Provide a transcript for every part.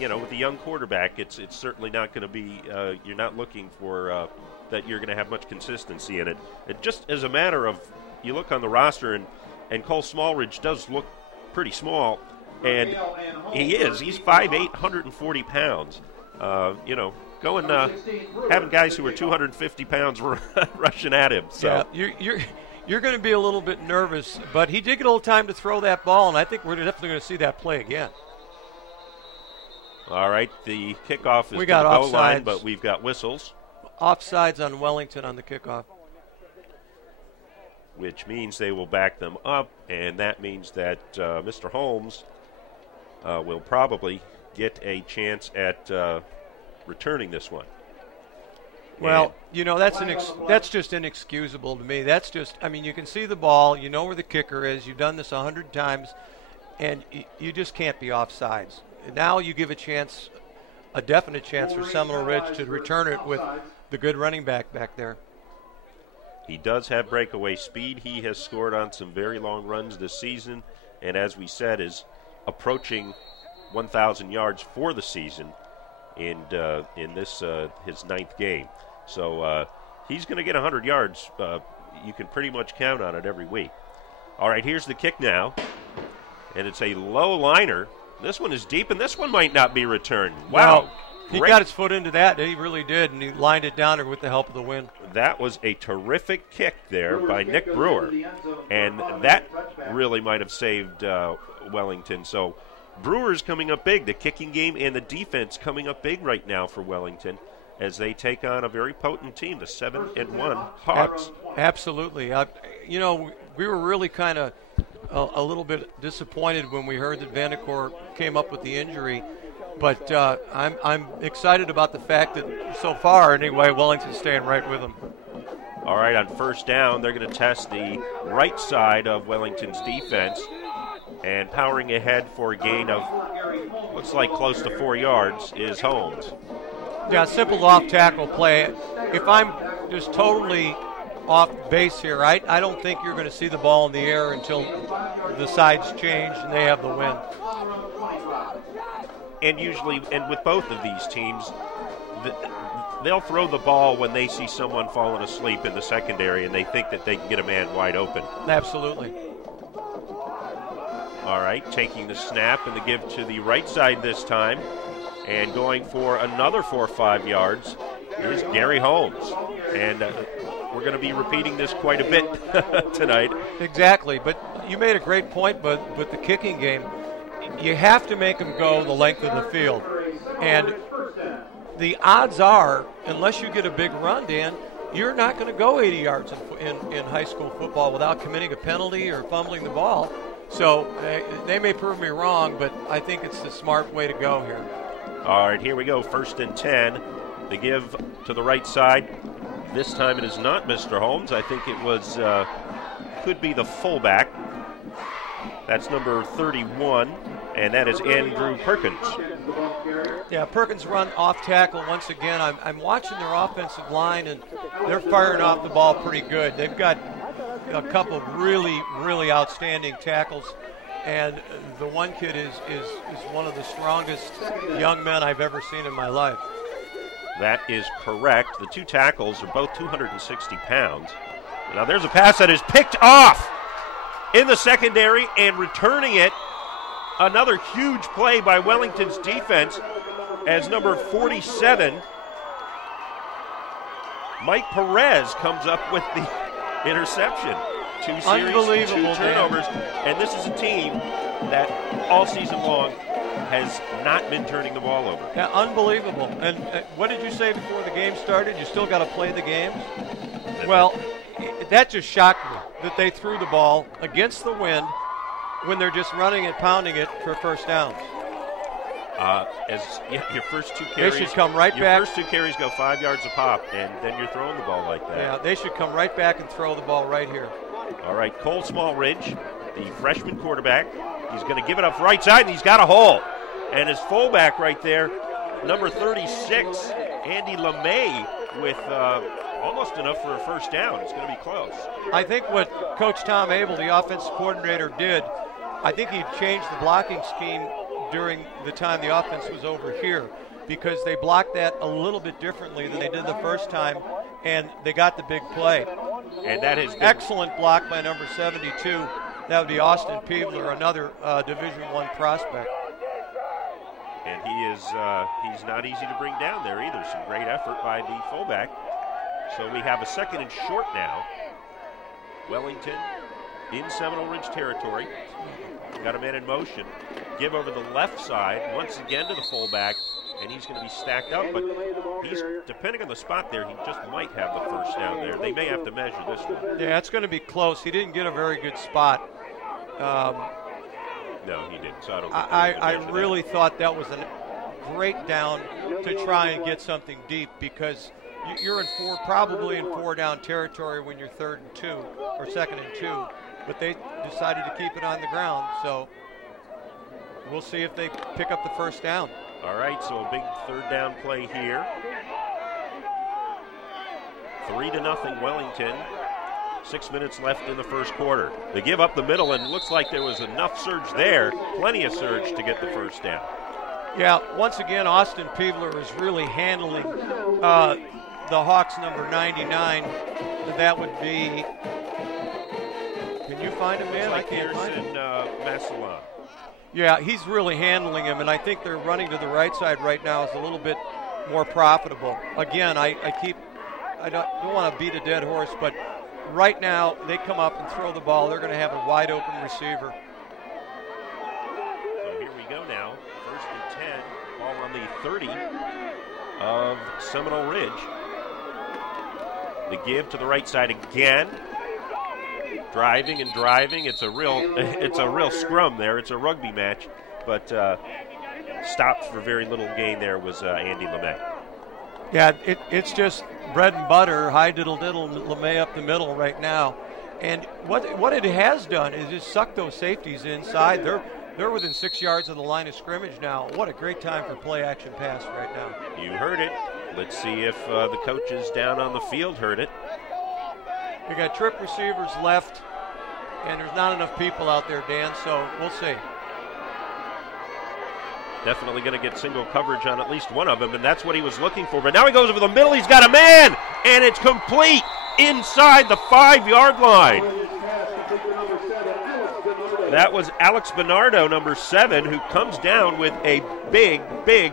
And, with the young quarterback, it's certainly not going to be, you're not looking for that you're going to have much consistency in it. It just as a matter of, you look on the roster, and Cole Smallridge does look pretty small, and he is. He's 5'8", 140 pounds. Having guys who are 250 pounds rushing at him. So. Yeah, you're going to be a little bit nervous, but he did get a little time to throw that ball, and I think we're definitely going to see that play again. All right, the kickoff is we got to the goal offsides. line, but we've got whistles. Offsides on Wellington on the kickoff. Which means they will back them up, and that means that Mr. Holmes will probably get a chance at returning this one. Well, that's just inexcusable to me. That's just, you can see the ball, you know where the kicker is, you've done this 100 times, and you just can't be offsides. Now you give a definite chance for Seminole Ridge to return it with the good running back there. He does have breakaway speed. He has scored on some very long runs this season, and as we said, is approaching 1,000 yards for the season in this his 9th game. So he's going to get 100 yards. You can pretty much count on it every week. All right, here's the kick now, and it's a low liner. This one is deep, and this one might not be returned. Wow. He got his foot into that. He really did, and he lined it down there with the help of the wind. That was a terrific kick there by Nick Brewer, and that really might have saved Wellington. So Brewer's coming up big. The kicking game and the defense coming up big right now for Wellington as they take on a very potent team, the 7-1 Hawks. Absolutely. We were really kind of a little bit disappointed when we heard that Vandecourt came up with the injury. But I'm excited about the fact that so far, anyway, Wellington's staying right with them. All right, on first down, they're going to test the right side of Wellington's defense, and powering ahead for a gain of looks like close to 4 yards is Holmes. Yeah, simple off-tackle play. If I'm just totally off base here, I don't think you're going to see the ball in the air until the sides change and they have the wind. And usually, and with both of these teams, they'll throw the ball when they see someone falling asleep in the secondary and they think that they can get a man wide open. Absolutely. All right, taking the snap and the give to the right side this time, and going for another 4 or 5 yards is Gary Holmes. And we're going to be repeating this quite a bit tonight. Exactly, but you made a great point, but with the kicking game, you have to make them go the length of the field. And the odds are, unless you get a big run, Dan, you're not going to go 80 yards in high school football without committing a penalty or fumbling the ball. So they may prove me wrong, but I think it's the smart way to go here. All right, here we go. 1st and 10. The give to the right side. This time it is not Mr. Holmes. I think it was, could be the fullback. That's number 31, and that is Andrew Perkins. Yeah, Perkins run off tackle once again. I'm watching their offensive line, and they're firing off the ball pretty good. They've got a couple of really, really outstanding tackles, and the one kid is one of the strongest young men I've ever seen in my life. That is correct. The two tackles are both 260 pounds. Now there's a pass that is picked off in the secondary, and returning it, another huge play by Wellington's defense as number 47, Mike Perez, comes up with the interception. 2 series, 2 turnovers, and this is a team that all season long has not been turning the ball over. Yeah, unbelievable. And what did you say before the game started? You still got to play the games? Well, that just shocked me that they threw the ball against the wind when they're just running and pounding it for first downs. Your first 2 carries, they should come right back. Your first 2 carries go 5 yards a pop, and then you're throwing the ball like that. Yeah, they should come right back and throw the ball right here. All right, Cole Smallridge, the freshman quarterback, he's going to give it up right side, and he's got a hole. And his fullback right there, number 36, Andy LeMay, with almost enough for a first down. It's going to be close. I think what Coach Tom Abel, the offensive coordinator, did, I think he changed the blocking scheme during the time the offense was over here, because they blocked that a little bit differently than they did the first time, and they got the big play. And that is excellent block by number 72. That would be Austin Peebler, another Division I prospect. And he's not easy to bring down there either. Some great effort by the fullback. So we have a 2nd and short now. Wellington in Seminole Ridge territory. Got a man in motion. Give over the left side once again to the fullback, and he's going to be stacked up. But he's, depending on the spot there, he just might have the first down there. They may have to measure this one. Yeah, it's going to be close. He didn't get a very good spot. No, he didn't. So I really thought that was a great down to try and get something deep, because you're in probably in 4-down territory when you're 3rd and 2 or 2nd and 2, but they decided to keep it on the ground. So we'll see if they pick up the first down. All right, so a big 3rd down play here. 3-0 Wellington. 6 minutes left in the first quarter. They give up the middle, and it looks like there was enough surge there, plenty of surge to get the first down. Yeah, once again, Austin Peebler is really handling the Hawks number 99. That would be, can you find him, man? I can't find him. Massillon. Yeah, he's really handling him, and I think they're running to the right side right now is a little bit more profitable. Again, I don't want to beat a dead horse, but right now they come up and throw the ball. They're going to have a wide open receiver. So here we go now. 1st and 10. Ball on the 30 of Seminole Ridge. The give to the right side again. Driving and driving. It's a real scrum there. It's a rugby match, but stopped for very little gain there was Andy LeMay. Yeah, it's just bread and butter, high diddle-diddle, LeMay up the middle right now. And what it has done is just suck those safeties inside. They're within 6 yards of the line of scrimmage now. What a great time for play-action pass right now. You heard it. Let's see if the coaches down on the field heard it. We got trip receivers left, and there's not enough people out there, Dan, so we'll see. Definitely going to get single coverage on at least one of them, and that's what he was looking for. But now he goes over the middle. He's got a man, and it's complete inside the 5-yard line. That was Alex Bernardo, number 7, who comes down with a big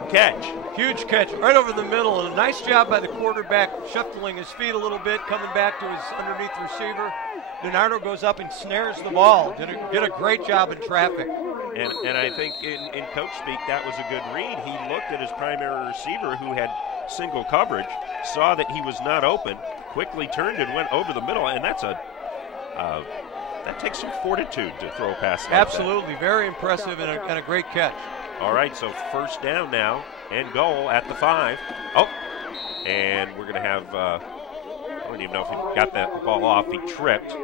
catch. Huge catch right over the middle, and a nice job by the quarterback shuffling his feet a little bit, coming back to his underneath receiver. Bernardo goes up and snares the ball. Did a great job in traffic. And I think in coach speak, that was a good read. He looked at his primary receiver who had single coverage, saw that he was not open, quickly turned and went over the middle, and that's that takes some fortitude to throw a pass like Absolutely, that. very impressive and a great catch. All right, so first down now and goal at the 5. Oh, and we're going to have, I don't even know if he got that ball off. He tripped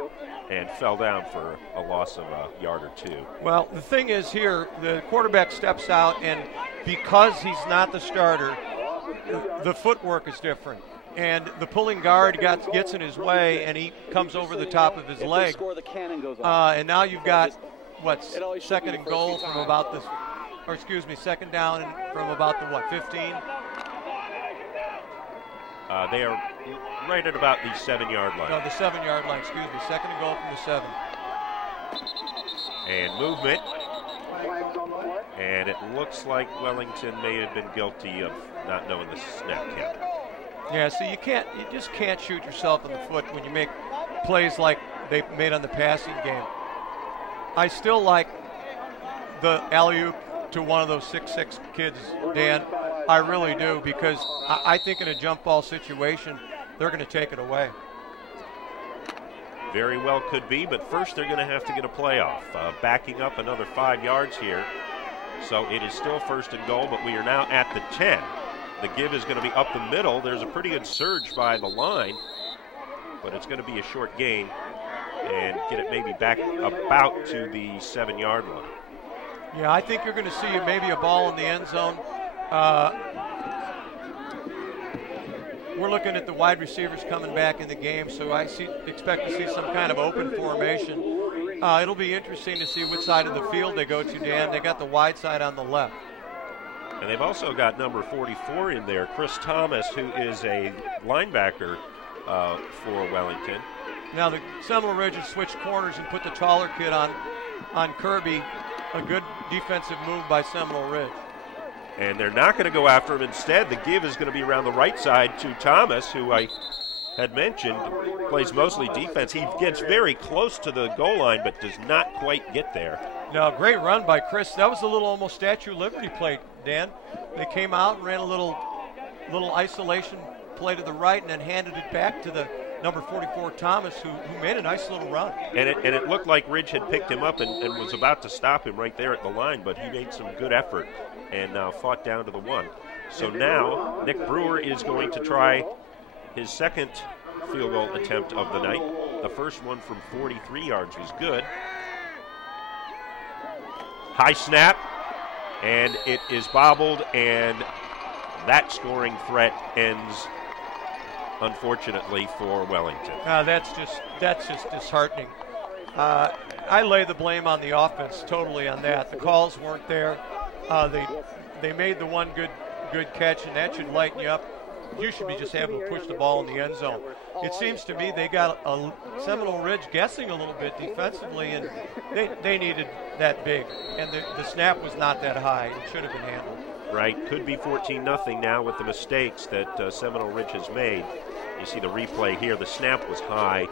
and fell down for a loss of a yard or 2. Well, the thing is here, the quarterback steps out, and because he's not the starter, the footwork is different. And the pulling guard gets in his way, and he comes over the top of his leg. And now you've got, second and goal from about this, or excuse me, second down from about the, 15? They are right at about the 7-yard line. No, the 7-yard line, excuse me. Second and goal from the 7. And movement. And it looks like Wellington may have been guilty of not knowing the snap count. Yeah, so you just can't shoot yourself in the foot when you make plays like they made on the passing game. I still like the alley-oop to one of those 6'6" kids, Dan. I really do, because I think in a jump ball situation, they're going to take it away. Very well could be, but first they're going to have to get a playoff. Backing up another 5 yards here. So it is still first and goal, but we are now at the 10. The give is going to be up the middle. There's a pretty good surge by the line, but it's going to be a short gain and get it maybe back about to the 7-yard line. Yeah, I think you're going to see maybe a ball in the end zone. We're looking at the wide receivers coming back in the game, so I expect to see some kind of open formation. It'll be interesting to see which side of the field they go to, Dan. They got the wide side on the left. And they've also got number 44 in there, Chris Thomas, who is a linebacker for Wellington. Now the Seminole Ridge has switched corners and put the taller kid on Kirby. A good defensive move by Seminole Ridge. And they're not going to go after him. Instead, the give is going to be around the right side to Thomas, who I had mentioned plays mostly defense. He gets very close to the goal line, but does not quite get there. No, great run by Chris. That was a little almost Statue of Liberty play, Dan. They came out and ran a little isolation play to the right and then handed it back to the number 44 Thomas, who made a nice little run. And it looked like Ridge had picked him up and was about to stop him right there at the line, but he made some good effort and fought down to the one. So now Nick Brewer is going to try his second field goal attempt of the night. The first one from 43 yards was good. High snap, and it is bobbled, and that scoring threat ends, unfortunately, for Wellington. That's just disheartening. I lay the blame on the offense totally on that. The calls weren't there. They made the one good catch, and that should lighten you up. You should be just able to push the ball in the end zone. It seems to me they got a Seminole Ridge guessing a little bit defensively, and they needed that big. And the snap was not that high. It should have been handled. Right, could be 14-0 now with the mistakes that Seminole Ridge has made. You see the replay here. The snap was high,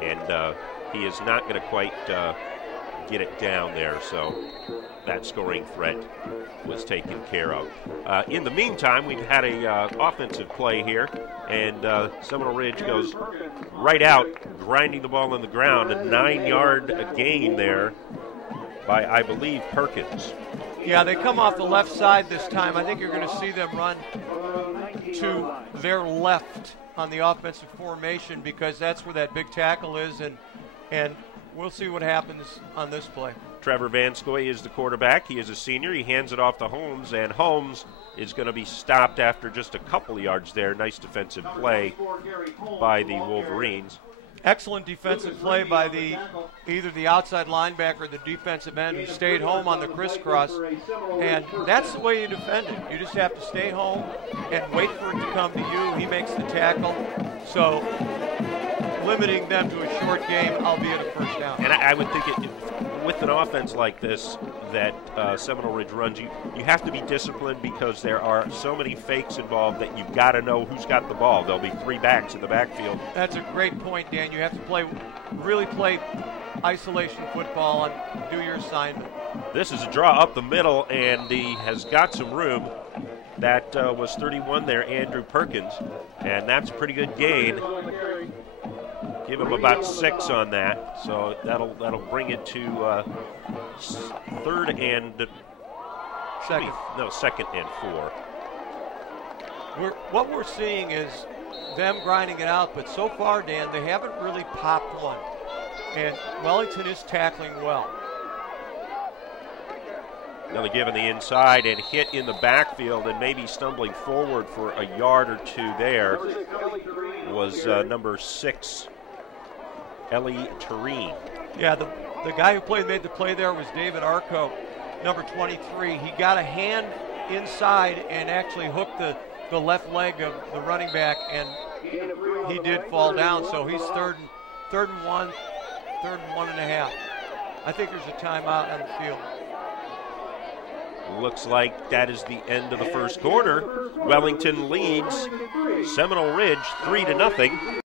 and he is not going to quite get it down there, so that scoring threat was taken care of. In the meantime, we've had a offensive play here, and Seminole Ridge goes right out, grinding the ball in the ground. A 9-yard gain there by, I believe, Perkins. Yeah, they come off the left side this time. I think you're going to see them run to their left on the offensive formation because that's where that big tackle is, and we'll see what happens on this play. Trevor Vanskoy is the quarterback. He is a senior. He hands it off to Holmes, and Holmes is going to be stopped after just a couple of yards there. Nice defensive play by the Wolverines. Excellent defensive play by either the outside linebacker or the defensive end who stayed home on the crisscross. And that's the way you defend it. You just have to stay home and wait for it to come to you. He makes the tackle. So limiting them to a short game, albeit a first down. And I would think with an offense like this that Seminole Ridge runs, you have to be disciplined because there are so many fakes involved that you've got to know who's got the ball. There'll be three backs in the backfield. That's a great point, Dan. You have to really play isolation football and do your assignment. This is a draw up the middle, and he has got some room. That was 31 there, Andrew Perkins, and that's a pretty good gain. Give him about 6 on that, so that'll bring it to second and 4. What we're seeing is them grinding it out, but so far, Dan, they haven't really popped one, and Wellington is tackling well. Another give on the inside and hit in the backfield, and maybe stumbling forward for a yard or two there was number 6. Ellie Tureen. Yeah, the guy who made the play there was David Arco, number 23. He got a hand inside and actually hooked the left leg of the running back, and he did fall down. So he's third and 1.5. I think there's a timeout on the field. Looks like that is the end of the first quarter. Wellington leads Seminole Ridge 3-0.